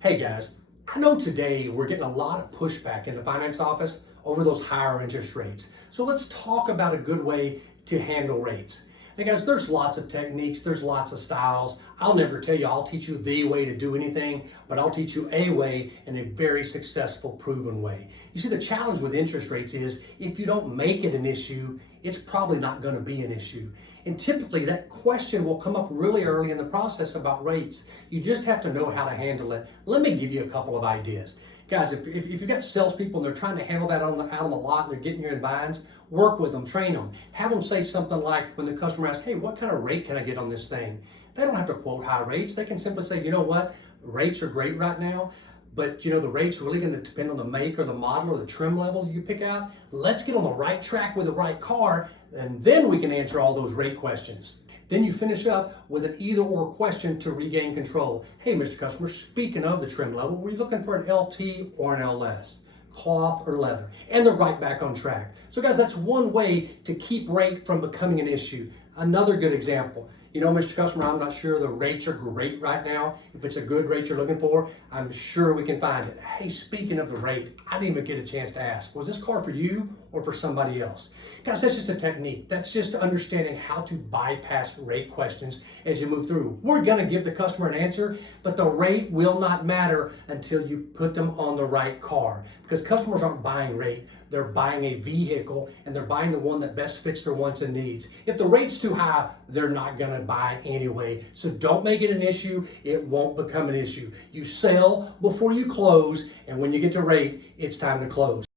Hey guys, I know today we're getting a lot of pushback in the finance office over those higher interest rates. So let's talk about a good way to handle rates. Hey guys, there's lots of techniques, there's lots of styles. I'll never tell you I'll teach you the way to do anything, but I'll teach you a way and a very successful, proven way. You see, the challenge with interest rates is if you don't make it an issue, it's probably not going to be an issue. And typically that question will come up really early in the process about rates. You just have to know how to handle it. Let me give you a couple of ideas. Guys, if you've got salespeople and they're trying to handle that out on the lot and they're getting you in binds, work with them, train them. Have them say something like when the customer asks, hey, what kind of rate can I get on this thing? They don't have to quote high rates. They can simply say, you know what, rates are great right now, but you know the rate's really going to depend on the make or the model or the trim level you pick out. Let's get on the right track with the right car, and then we can answer all those rate questions. Then you finish up with an either or question to regain control. Hey, Mr. Customer, speaking of the trim level, were you looking for an LT or an LS? Cloth or leather? And they're right back on track. So guys, that's one way to keep rate from becoming an issue. Another good example. You know, Mr. Customer, I'm not sure the rates are great right now. If it's a good rate you're looking for, I'm sure we can find it. Hey, speaking of the rate, I didn't even get a chance to ask, was this car for you or for somebody else? Guys, that's just a technique. That's just understanding how to bypass rate questions as you move through. We're gonna give the customer an answer, but the rate will not matter until you put them on the right car. Because customers aren't buying rate, they're buying a vehicle and they're buying the one that best fits their wants and needs. If the rate's too high, they're not gonna buy anyway. So don't make it an issue, it won't become an issue. You sell before you close, and when you get to rate, it's time to close.